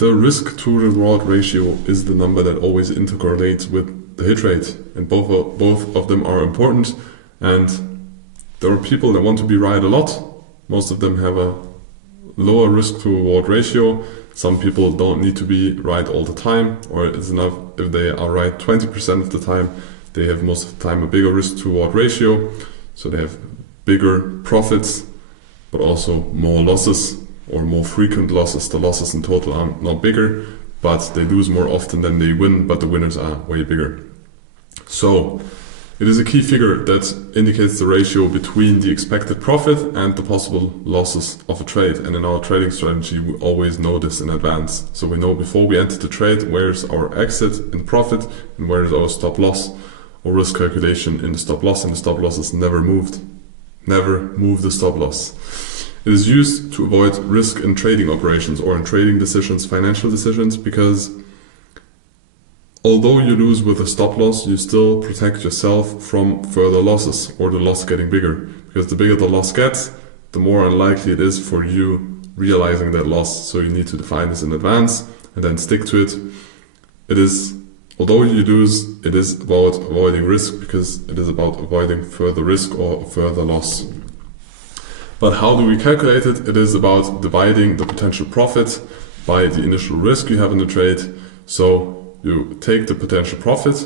The risk to reward ratio is the number that always intercorrelates with the hit rate, and both of them are important. And there are people that want to be right a lot. Most of them have a lower risk to reward ratio. Some people don't need to be right all the time, or it's enough if they are right 20% of the time. They have most of the time a bigger risk to reward ratio, so they have bigger profits, but also more losses or more frequent losses. The losses in total are not bigger, but they lose more often than they win, but the winners are way bigger. So it is a key figure that indicates the ratio between the expected profit and the possible losses of a trade. And in our trading strategy, we always know this in advance. So we know before we enter the trade, where's our exit in profit and where is our stop loss or risk calculation in the stop loss. And the stop loss is never moved. Never move the stop loss. It is used to avoid risk in trading operations or in trading decisions, financial decisions, because although you lose with a stop loss, you still protect yourself from further losses or the loss getting bigger. Because the bigger the loss gets, the more unlikely it is for you realizing that loss. So you need to define this in advance and then stick to it. It is, although you lose, it is about avoiding risk, because it is about avoiding further risk or further loss. But how do we calculate it? It is about dividing the potential profit by the initial risk you have in the trade. So you take the potential profit,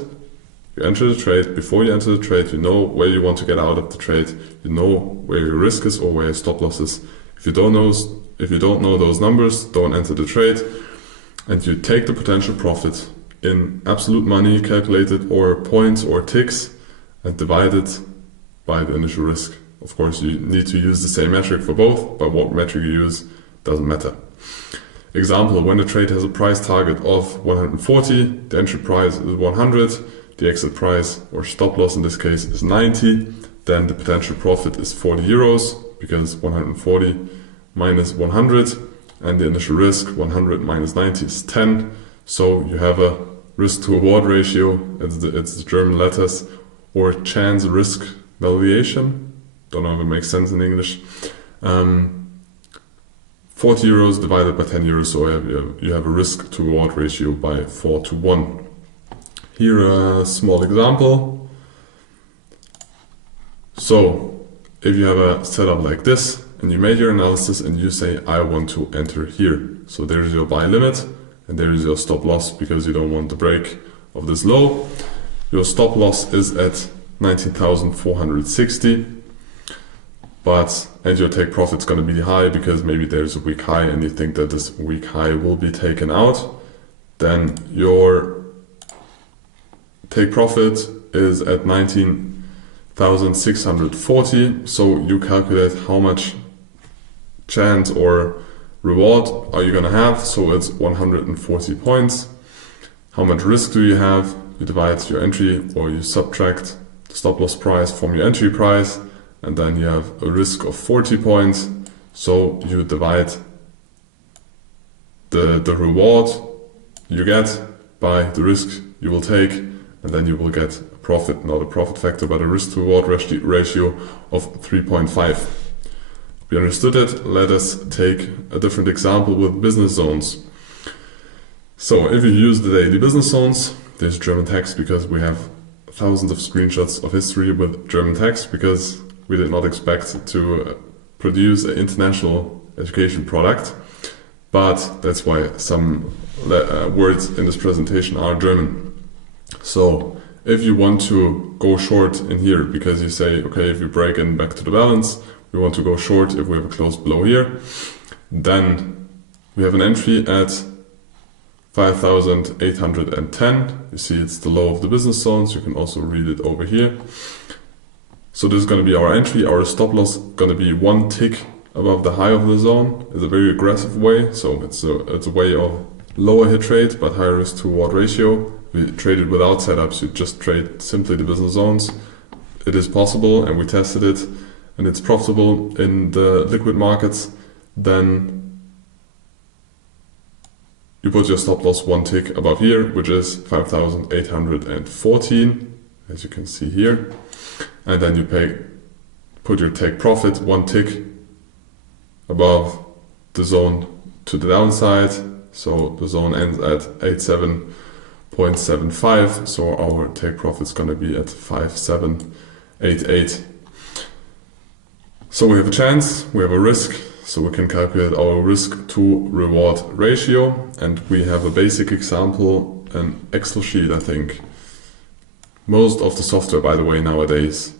you enter the trade. Before you enter the trade, you know where you want to get out of the trade. You know where your risk is or where your stop loss is. If you don't know those numbers, don't enter the trade. And you take the potential profit in absolute money calculated or points or ticks and divide it by the initial risk. Of course, you need to use the same metric for both, but what metric you use doesn't matter. Example, when a trade has a price target of 140, the entry price is 100, the exit price or stop loss in this case is 90, then the potential profit is 40 euros, because 140 minus 100, and the initial risk 100 minus 90 is 10. So you have a risk to reward ratio, it's the German letters, or chance risk valuation. Don't know if it makes sense in English. 40 euros divided by 10 euros, so you have a risk to reward ratio by 4 to 1. Here a small example. So if you have a setup like this and you made your analysis and you say I want to enter here, so there's your buy limit and there is your stop loss because you don't want the break of this low. Your stop loss is at 19,460. And your take profit's going to be high because maybe there's a weak high and you think that this weak high will be taken out. Then your take profit is at 19,640. So you calculate how much chance or reward are you going to have. So it's 140 points. How much risk do you have? You divide your entry, or you subtract the stop loss price from your entry price. And then you have a risk of 40 points. So you divide the reward you get by the risk you will take, and then you will get a profit, not a profit factor, but a risk to reward ratio of 3.5. We understood it. Let us take a different example with business zones. So if you use the daily business zones, there's German text because we have thousands of screenshots of history with German text, because we did not expect to produce an international education product, but that's why some words in this presentation are German. So if you want to go short in here, because you say, okay, if you break in back to the balance, we want to go short if we have a close below here, then we have an entry at 5,810. You see it's the low of the business zones. You can also read it over here. So this is going to be our entry. Our stop loss going to be one tick above the high of the zone. It's a very aggressive way. So it's a way of lower hit rate but higher risk to reward ratio. We trade it without setups. You just trade simply the business zones. It is possible, and we tested it, and it's profitable in the liquid markets. Then you put your stop loss one tick above here, which is 5,814, as you can see here. And then you put your take profit one tick above the zone to the downside, So the zone ends at 87.75. So our take profit is going to be at 5788. So we have a chance, we have a risk. So we can calculate our risk to reward ratio. And we have a basic example, an Excel sheet, I think. Most of the software, by the way, nowadays,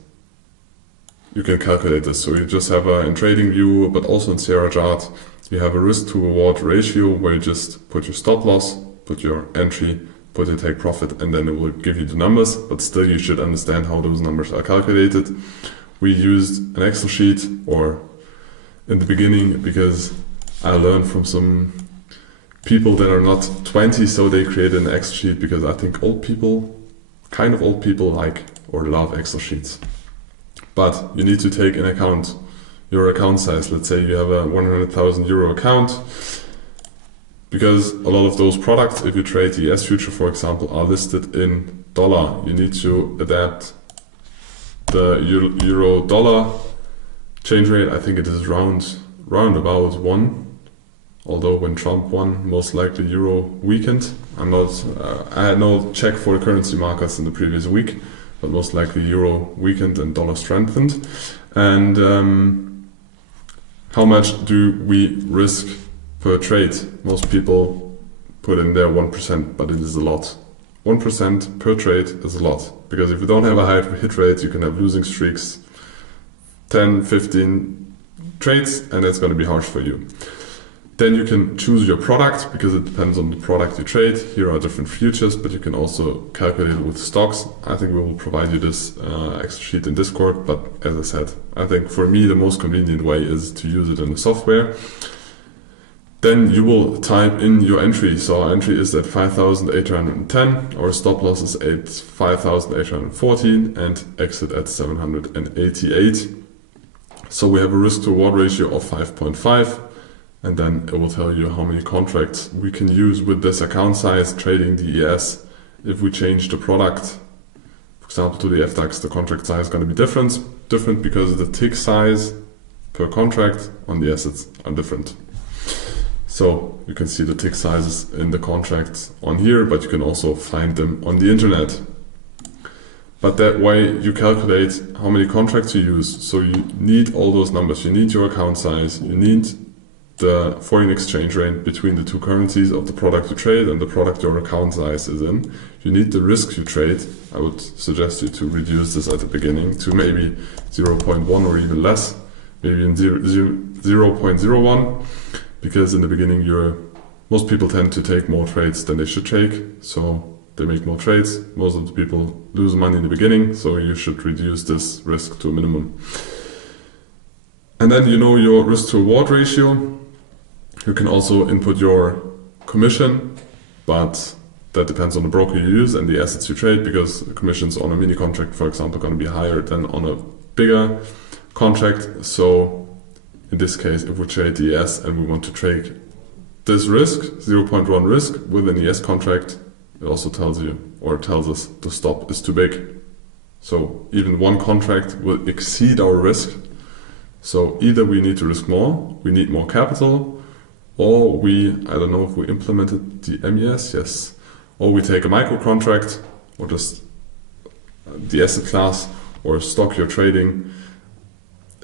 you can calculate this. So you just have in TradingView, but also in Sierra Chart, you have a risk to reward ratio where you just put your stop loss, put your entry, put your take profit, and then it will give you the numbers. But still, you should understand how those numbers are calculated. We used an Excel sheet, or in the beginning, because I learned from some people that are not 20, so they created an Excel sheet, because I think old people like or love Excel sheets. But you need to take into account your account size. Let's say you have a 100,000 euro account, because a lot of those products, if you trade the ES future, for example, are listed in dollar. You need to adapt the euro-dollar change rate. I think it is round about 1. Although when Trump won, most likely euro weakened. I had no check for the currency markets in the previous week, but most likely euro weakened and dollar strengthened. And how much do we risk per trade? Most people put in there 1%, but it is a lot. 1% per trade is a lot, because if you don't have a high hit rate, you can have losing streaks, 10, 15 trades, and that's going to be harsh for you. Then you can choose your product, because it depends on the product you trade. Here are different futures, but you can also calculate it with stocks. I think we will provide you this Excel sheet in Discord, but as I said, I think for me the most convenient way is to use it in the software. Then you will type in your entry. So our entry is at 5,810, our stop loss is at 5,814, and exit at 788. So we have a risk to reward ratio of 5.5. And then it will tell you how many contracts we can use with this account size trading the ES. If we change the product, for example, to the FDAX, the contract size is going to be different because the tick size per contract on the assets are different. So you can see the tick sizes in the contracts on here, but you can also find them on the internet. But that way you calculate how many contracts you use. So you need all those numbers. You need your account size, you need the foreign exchange rate between the two currencies of the product you trade and the product your account size is in. You need the risk you trade. I would suggest you to reduce this at the beginning to maybe 0.1 or even less, maybe in 0.01, because in the beginning most people tend to take more trades than they should take, so they make more trades. Most of the people lose money in the beginning, so you should reduce this risk to a minimum. And then you know your risk to reward ratio. You can also input your commission, but that depends on the broker you use and the assets you trade, because the commissions on a mini contract, for example, are going to be higher than on a bigger contract. So in this case, if we trade the ES and we want to trade this risk, 0.1 risk with an ES contract, it also tells us the stop is too big. So even one contract will exceed our risk. So either we need to risk more, we need more capital, or I don't know if we implemented the MES, yes, or we take a micro contract, or just the asset class, or stock you're trading.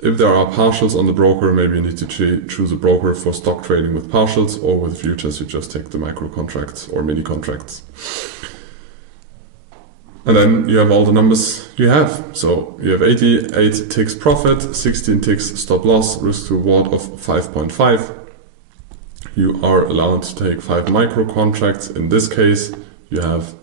If there are partials on the broker, maybe you need to choose a broker for stock trading with partials, or with futures you just take the micro contracts or mini contracts. And then you have all the numbers you have. So you have 88 ticks profit, 16 ticks stop loss, risk to reward of 5.5. You are allowed to take 5 micro contracts. In this case, you have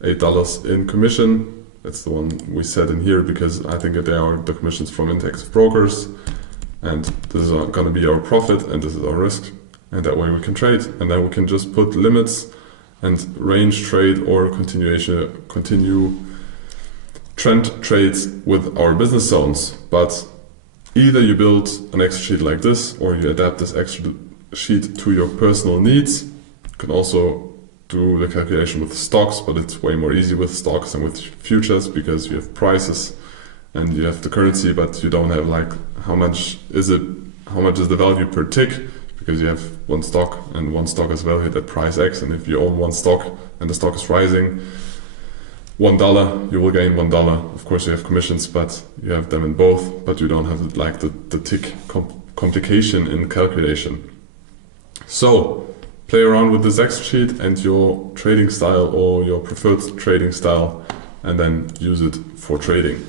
$8 in commission. That's the one we set in here because I think that they are the commissions from interactive brokers. And this is going to be our profit and this is our risk. And that way we can trade. And then we can just put limits and range trade or continue trend trades with our business zones. But either you build an Excel sheet like this or you adapt this Excel sheet to your personal needs. You can also do the calculation with stocks, but it's way more easy with stocks than with futures because you have prices and you have the currency, but you don't have like how much is the value per tick, because you have one stock and one stock is valued at price X, and if you own one stock and the stock is rising $1, you will gain $1. Of course you have commissions, but you have them in both, but you don't have like the tick complication in calculation. So play around with this Excel sheet and your trading style or your preferred trading style, and then use it for trading.